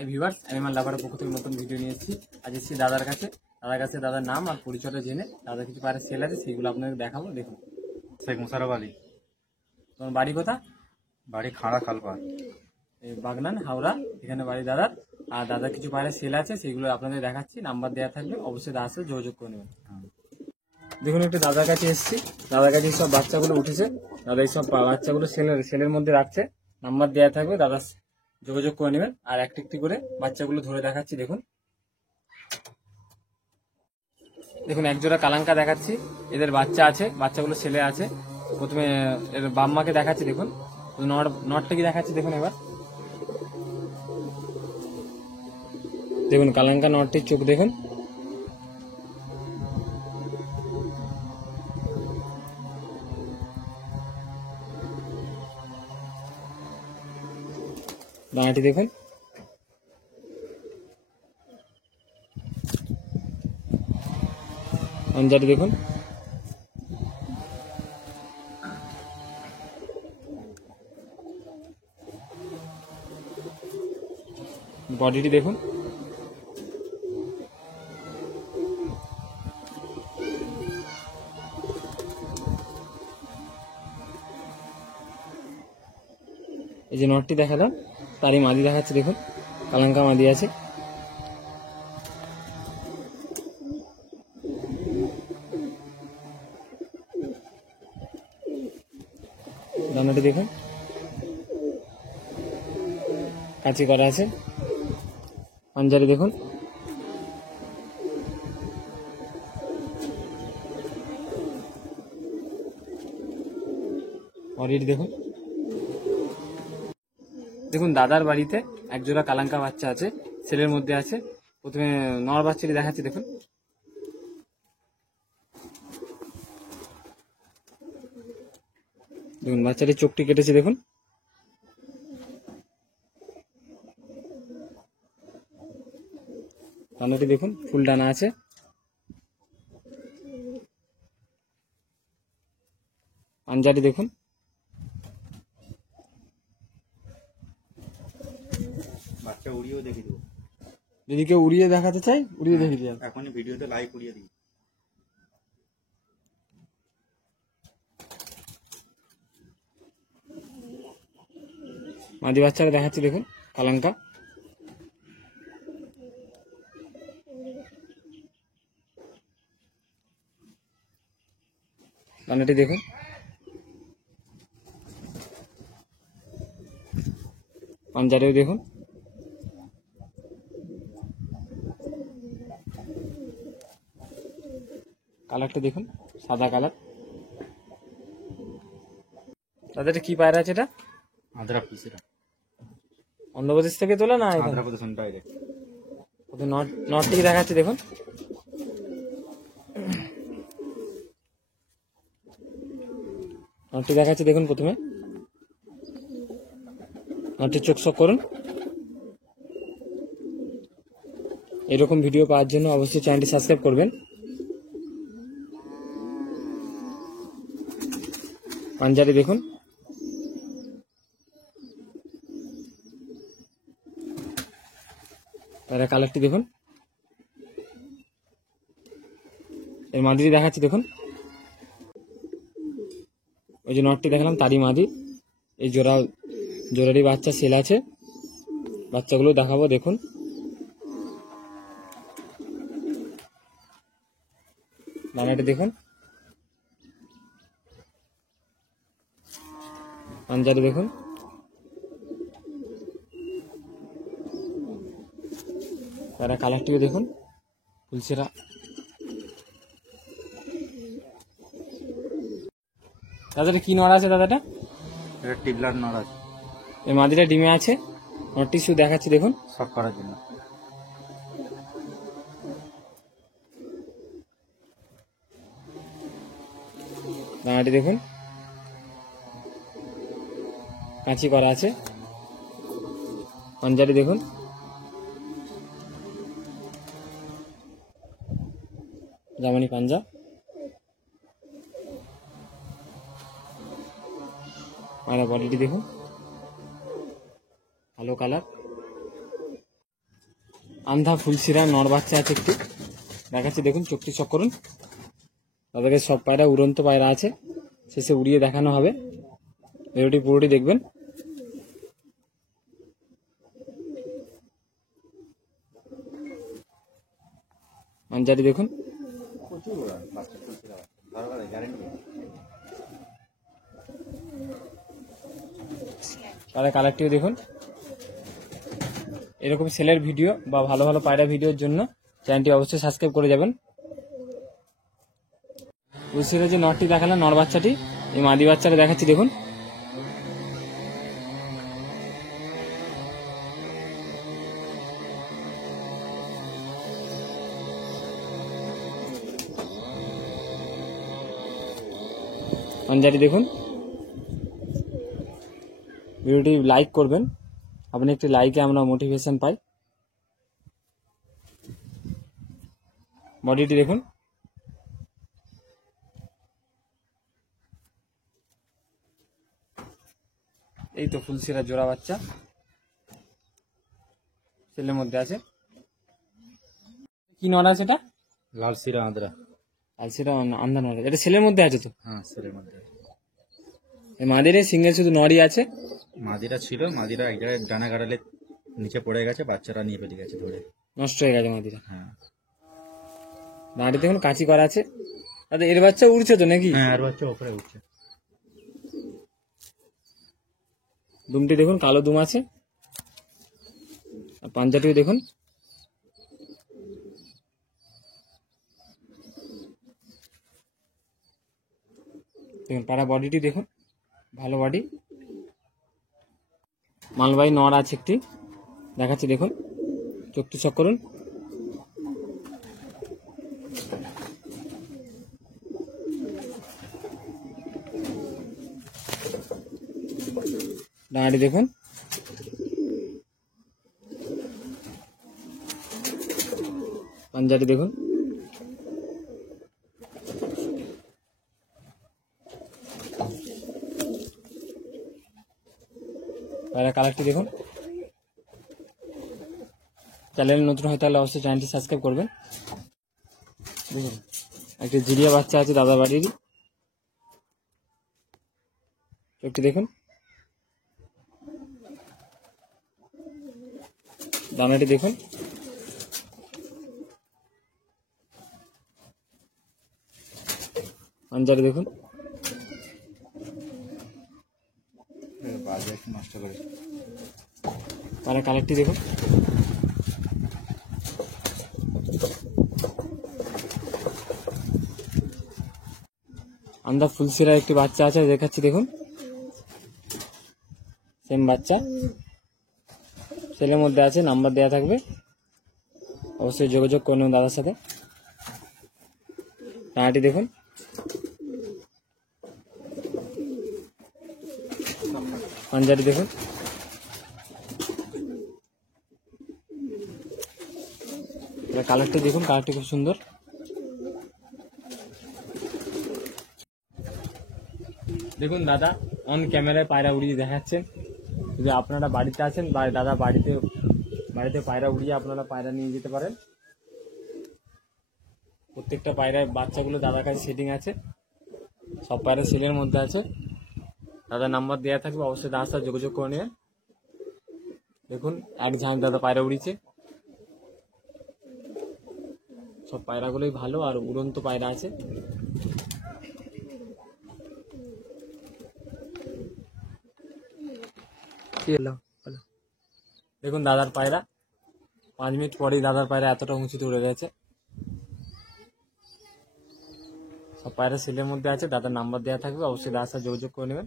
Hi viewers, animal লাভারের পক্ষ থেকে নতুন ভিডিও নিয়ে এসেছি। আজ এসেছি দাদার কাছে। দাদার নাম আর পরিচয়টা জেনে দাদা কিছু পায়রা সেল আছে সেইগুলো আপনাকে দেখাবো। দেখুন, শেখ মুশারফ আলী। তোমার বাড়ি কোথা? বাড়ি খাড়া খালপাড়, এই বাগনান, হাওড়া, এখানে বাড়ি দাদার। আর দাদার কিছু পায়রা সেল আছে সেইগুলো আপনাদের দেখাচ্ছি, নাম্বার দেওয়া থাকবে, অবশ্যই দাদার সাথে যোগাযোগ করে নেবেন। দেখুন, একটু দাদার কাছে এসেছি। দাদার কাছে সব বাচ্চাগুলো উঠেছে। দাদা এইসব বাচ্চাগুলো সেলের মধ্যে রাখছে, নাম্বার দেওয়া থাকবে, দাদা যোগাযোগ করে নেবেন। আর একটি একটি করে বাচ্চাগুলো ধরে দেখাচ্ছি। দেখুন দেখুন একজোড়া কালাঙ্কা দেখাচ্ছি, এদের বাচ্চা আছে, বাচ্চাগুলো ছেলে আছে। প্রথমে এর বাম্মাকে দেখাচ্ছি। দেখুন নটটা কি দেখাচ্ছি, দেখুন এবার দেখুন কালাঙ্কা নটটির চোখ দেখুন। ডানাটি দেখুন। পাঞ্জাটি দেখুন। বডিটি দেখুন। এই যে নটটি দেখালাম, তারই মাদি দেখাচ্ছে। দেখুন কালাঙ্কা মাদি আছে। দানাটি দেখুন, কাঁচি করা আছে। পাঞ্জারি দেখুন। বডিটি দেখুন। দেখুন দাদার বাড়িতে একজোড়া কালাঙ্কা বাচ্চা আছে, ছেলের মধ্যে আছে। প্রথমে নর বাচ্চাটি দেখাচ্ছি। দেখুন দেখুন বাচ্চাটির চোখটি কেটেছে। দেখুন ডানাটি দেখুন, ফুল ডানা আছে। পাঞ্জাটি দেখুন। বাচ্চা উড়িয়েও দেখে দেবো, যদি কেউ উড়িয়ে দেখাতে চাই উড়িয়ে দেখে দিই। এখনই ভিডিওতে লাইভ উড়িয়ে দিই। মাদি বাচ্চারা দেখাচ্ছি। দেখুন কালাঙ্কা। ডানাটি দেখুন। পাঞ্জারেও দেখুন। কালারটা দেখুন, সাদা কালার। তাদের কি পায়রা আছে এটা? আন্ধ্রপ্রদেশ, এটা অন্ধ্রপ্রদেশ থেকে তোলা না? আন্ধ্রপ্রদেশ ডাইরেক্ট। নর্থ থেকে দেখাচ্ছি। দেখুন নটটি দেখাচ্ছি। দেখুন প্রথমে নটটির চোখ শোক করুন। এরকম ভিডিও পাওয়ার জন্য অবশ্যই চ্যানেলটি সাবস্ক্রাইব করবেন। পাঞ্জারি দেখুন। তারা কালারটি দেখুন। এর মাদিটি দেখাচ্ছি। দেখুন ওই যে নটটি দেখালাম তারই মাদি। এই জোড়ারই বাচ্চা সেল আছে, বাচ্চাগুলো দেখাবো। দেখুন ডানাটি দেখুন। পাঞ্জারি দেখুন। তারা কালারটিও দেখুন, ফুলছেরা। দাদাটা কি নড়া আছে? দাদাটা এটা টিবলার নর আছে। এই মাদিটা ডিমে আছে। নটটি শুধু দেখাচ্ছি। দেখুন শখ করার জন্য। দানাটি দেখুন, কাঁচি করা আছে। পাঞ্জারি দেখুন। জামানি পাঞ্জা। আর বডিটি দেখুন, কালো কালার। আন্ধা ফুলশিরা নর বাচ্চা আছে একটি, দেখাচ্ছি দেখুন, চোখটি চক করুন। তাদেরকে সব পায়রা উড়ন্ত পায়রা আছে, শেষে উড়িয়ে দেখানো হবে। ভিডিওটি পুরোটি দেখবেন। মানজারি দেখুন, তাদের কালারটিও দেখুন। এরকম সেলের ভিডিও বা ভালো ভালো পায়রা ভিডিওর জন্য চ্যানেলটি অবশ্যই সাবস্ক্রাইব করে যাবেন। তুলসিরা যে নরটি দেখালাম, নর বাচ্চাটি, এই মাদি বাচ্চাটা দেখাচ্ছি দেখুন। মানজারি দেখুন। ভিডিওটি লাইক করবেন, আপনি একটি লাইকে আমরা মোটিভেশন পাই। বডিটি দেখুন, এই তো ফুলশিরা জোড়া বাচ্চা ছেলের মধ্যে আছে। কি নর আছে এটা? লাল সিরা আদ্রা। আর সেটা আন্ধা নর, এটা ছেলের মধ্যে আছে তো? হ্যাঁ, ছেলের মধ্যে। এই মাদের সিঙ্গেল শুধু নরই আছে। মাদিরা ছিল, মাদিরা এক জায়গায় ডানা গাড়ালে নিচে পড়ে গেছে, বাচ্চারা নিয়ে ফেলে গেছে ধরে। নষ্ট হয়ে গেছে মাদিরা। হ্যাঁ দাঁড়িয়ে দেখুন কাঁচি করা আছে। আচ্ছা, এর বাচ্চা উড়ছে তো নাকি? হ্যাঁ, আর বাচ্চা ওপরে উঠছে। দুমটি দেখুন, কালো দুম আছে। আর পাঞ্জাটিও দেখুন। দেখুন পাড়া বডিটি দেখুন, ভালো বডি। মালবাহী নর আছে একটি, দেখাচ্ছি দেখুন, চোখটি চক করুন। ডাঁড়ি দেখুন, পাঞ্জাটি দেখুন। পায়রা কালারটি দেখুন। চ্যানেল নতুন হয় তাহলে অবশ্যই চ্যানেলটি সাবস্ক্রাইব করবেন। দেখুন একটা জিরিয়া বাচ্চা আছে দাদা বাড়ির, চোখটি দেখুন। দানাটি দেখুন। পাঞ্জাটি দেখুন। বাজে একটু নষ্ট করেছে। পায়রা কালারটি দেখুন। আন্দা ফুলশিরার একটি বাচ্চা আছে, দেখাচ্ছি দেখুন, সেম বাচ্চা ছেলের মধ্যে আছে, নাম্বার দেওয়া থাকবে, অবশ্যই যোগাযোগ করুন দাদার সাথে। টানাটি দেখুন। পাঞ্জাটি দেখুন। কালারটি দেখুন, কালারটি খুব সুন্দর। দেখুন দাদা অন ক্যামেরায় পায়রা উড়িয়ে দেখাচ্ছেন। যদি আপনারা বাড়িতে আছেন বা দাদা বাড়িতে পায়রা উড়িয়ে আপনারা পায়রা নিয়ে যেতে পারেন। প্রত্যেকটা পায়রার বাচ্চাগুলো দাদার কাছে সেটিং আছে, সব পায়রা সেলের মধ্যে আছে। দাদার নাম্বার দেওয়া থাকবে, অবশ্যই দাদার সাথে যোগাযোগ করে নেবেন। দেখুন এক ঝাঁক দাদা পায়রা উড়িয়েছে। সব পায়রাগুলোই ভালো আর উড়ন্ত পায়রা আছে। দেখুন দাদার পায়রা, 5 মিনিট পরেই দাদার পায়রা এতটা উঁচুতে উড়ে গেছে। সব পায়রা সেলের মধ্যে আছে, দাদার নাম্বার দেওয়া থাকবে, অবশ্যই দাদার সাথে যোগাযোগ করে নেবেন।